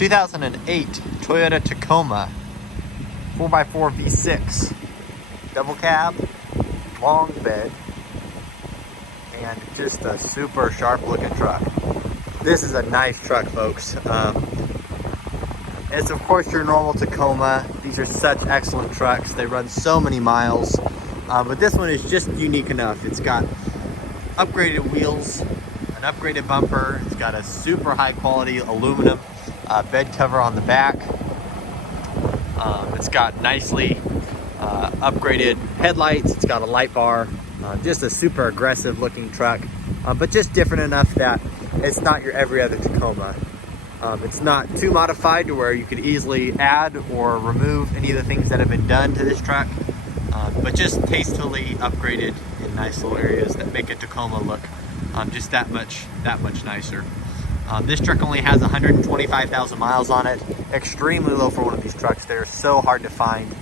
2008 Toyota Tacoma 4x4 V6, double cab, long bed, and just a super sharp looking truck. This is a nice truck, folks. It's of course your normal Tacoma. These are such excellent trucks. They run so many miles, but this one is just unique enough. It's got upgraded wheels, an upgraded bumper. It's got a super high quality aluminum bed cover on the back. It's got nicely upgraded headlights. It's got a light bar. Just a super aggressive looking truck, but just different enough that it's not your every other Tacoma. It's not too modified to where you could easily add or remove any of the things that have been done to this truck, but just tastefully upgraded in nice little areas that make a Tacoma look just that much nicer. This truck only has 125,000 miles on it. Extremely low for one of these trucks. They're so hard to find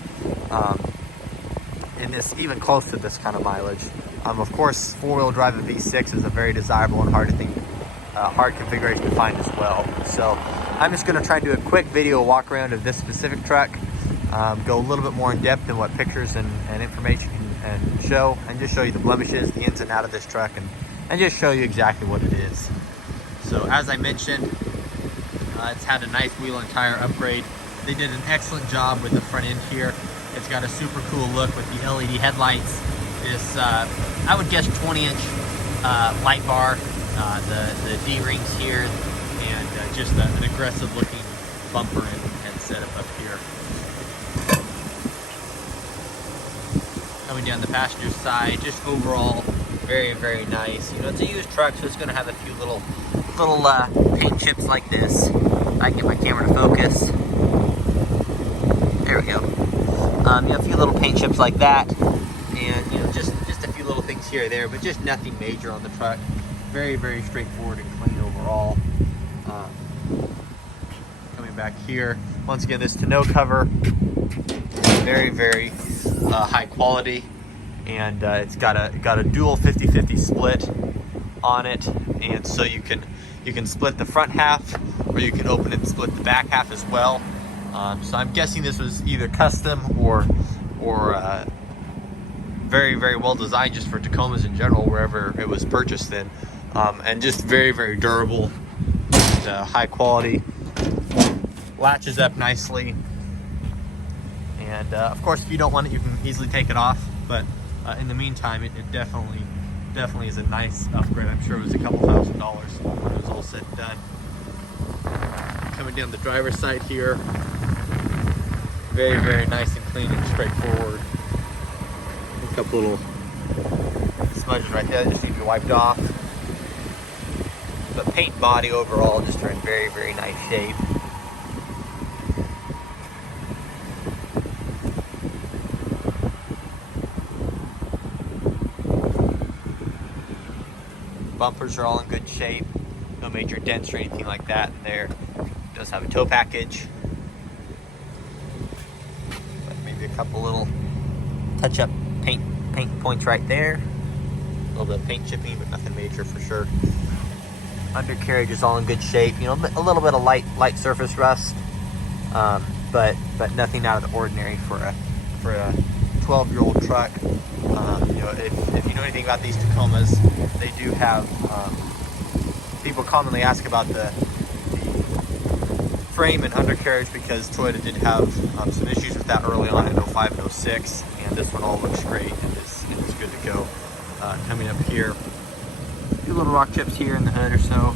in this, even close to this kind of mileage. Of course, four-wheel drive a V6 is a very desirable and hard configuration to find as well. So I'm just going to try to do a quick video walk around of this specific truck, go a little bit more in depth in what pictures and information and show, and just show you the blemishes, the ins and out of this truck, and just show you exactly what it is. So as I mentioned, it's had a nice wheel and tire upgrade. They did an excellent job with the front end here. It's got a super cool look with the LED headlights. This, I would guess 20-inch light bar, the D-rings here, and just an aggressive looking bumper and setup up here. Coming down the passenger side, just overall very, very nice. You know, it's a used truck, so it's going to have a few little paint chips like this. I can get my camera to focus. There we go. You have a few little paint chips like that, and you know, just a few little things here or there, but just nothing major on the truck. Very, very straightforward and clean overall. Coming back here, once again, this tonneau cover, very, very high quality, and it's got a dual 50-50 split on it, and so you can split the front half, or you can open it and split the back half as well. So I'm guessing this was either custom or very, very well designed just for Tacomas in general, wherever it was purchased in, and just very, very durable and high quality. Latches up nicely, and of course, if you don't want it, you can easily take it off. But in the meantime, it definitely is a nice upgrade. I'm sure it was a couple $1,000 when it was all said and done. Coming down the driver's side here, very, very nice and clean and straightforward. A couple little smudges right there that just need to be wiped off. But paint body overall just in very, very nice shape. Bumpers are all in good shape. No major dents or anything like that in there. It does have a tow package. But maybe a couple little touch-up paint points right there. A little bit of paint chipping, but nothing major for sure. Undercarriage is all in good shape. You know, a little bit of light surface rust, but nothing out of the ordinary for a 12-year-old truck. You know, if you know anything about these Tacomas, they do have, people commonly ask about the frame and undercarriage, because Toyota did have some issues with that early on in 05 and 06, and this one all looks great and is good to go. Coming up here, a few little rock chips here in the hood or so,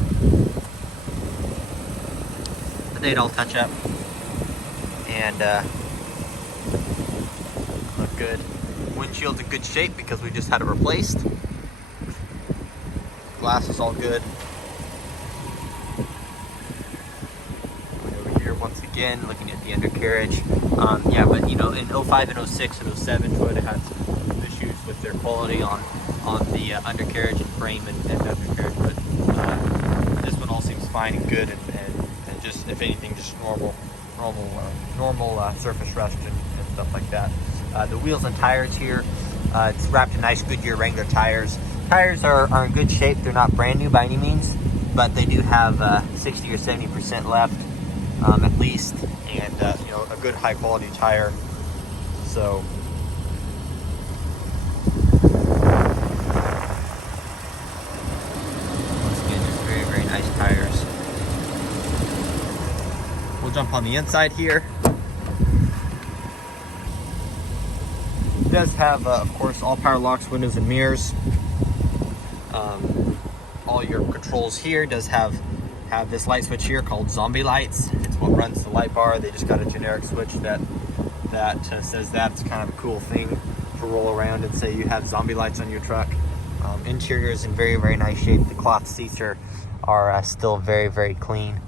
but they'd all touch up and look good. Windshield's in good shape because we just had it replaced. Glass is all good. Over here once again, looking at the undercarriage. Yeah, but you know, in 05 and 06 and 07, Toyota had some issues with their quality on the undercarriage and frame and undercarriage, but this one all seems fine and good, and just, if anything, just normal surface rust and stuff like that. The wheels and tires here, it's wrapped in nice Goodyear Wrangler tires. Tires are in good shape. They're not brand new by any means, but they do have 60 or 70% left. at least, and you know, a good high quality tire. So once again, just very, very nice tires. We'll jump on the inside here. It does have, of course, all power locks, windows, and mirrors. All your controls here does have this light switch here called zombie lights. It's what runs the light bar. They just got a generic switch that says that. It's kind of a cool thing to roll around and say you have zombie lights on your truck. Interior is in very, very nice shape. The cloth seats are still very, very clean.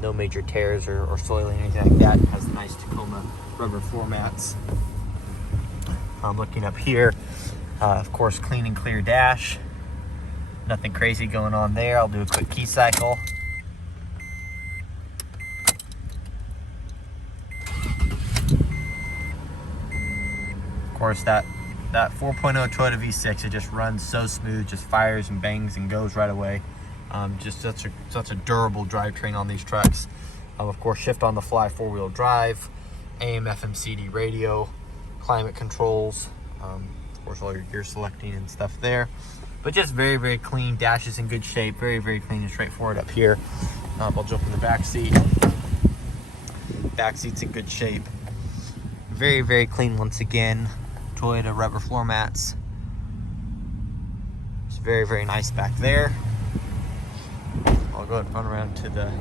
No major tears or soiling, anything like that. It has nice Tacoma rubber floor mats. Looking up here, of course, clean and clear dash. Nothing crazy going on there. I'll do a quick key cycle. Of course, that 4.0 Toyota V6, it just runs so smooth, just fires and bangs and goes right away. Just such a durable drivetrain on these trucks. Of course, shift on the fly 4-wheel drive, AM, FM, CD radio, climate controls, of course, all your gear selecting and stuff there. But just very, very clean. Dash is in good shape. Very, very clean and straightforward up here. I'll jump in the back seat. Back seat's in good shape. Very, very clean once again. Toyota rubber floor mats. It's very, very nice back there. I'll go and run around to the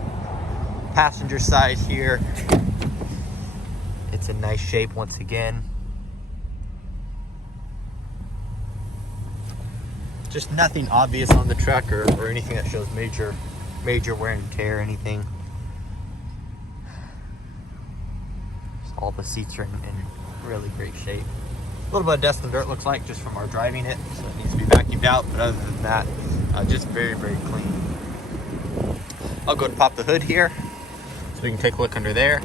passenger side here. It's in nice shape once again. Just nothing obvious on the truck or anything that shows major wear and tear or anything. Just all the seats are in really great shape. A little bit of dust and dirt looks like just from our driving it, so it needs to be vacuumed out, but other than that, just very, very clean. I'll go and pop the hood here so we can take a look under there.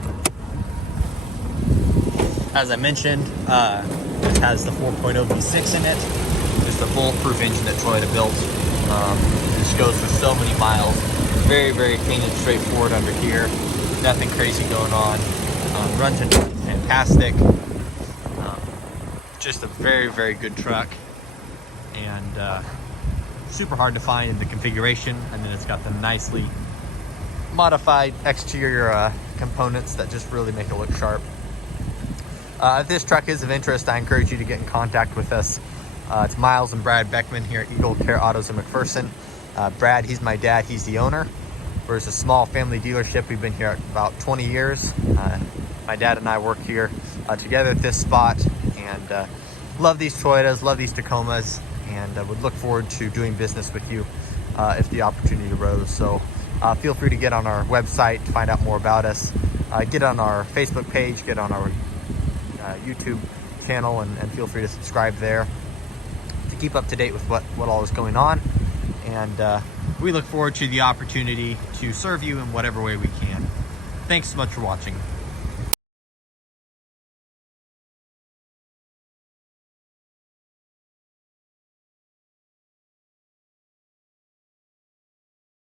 As I mentioned, it has the 4.0 V6 in it. Just a bulletproof engine that Toyota built. This goes for so many miles. Very, very clean and straightforward under here. Nothing crazy going on. Runs fantastic. Just a very, very good truck. And super hard to find in the configuration. And then it's got the nicely modified exterior components that just really make it look sharp. If this truck is of interest, I encourage you to get in contact with us. It's Miles and Brad Beckman here at Eagle Care Autos in McPherson. Brad, he's my dad, he's the owner. We're just a small family dealership. We've been here about 20 years. My dad and I work here together at this spot, and love these Toyotas, love these Tacomas, and would look forward to doing business with you if the opportunity arose. So feel free to get on our website to find out more about us. Get on our Facebook page, get on our YouTube channel, and feel free to subscribe there to keep up to date with what all is going on. And we look forward to the opportunity to serve you in whatever way we can. Thanks so much for watching.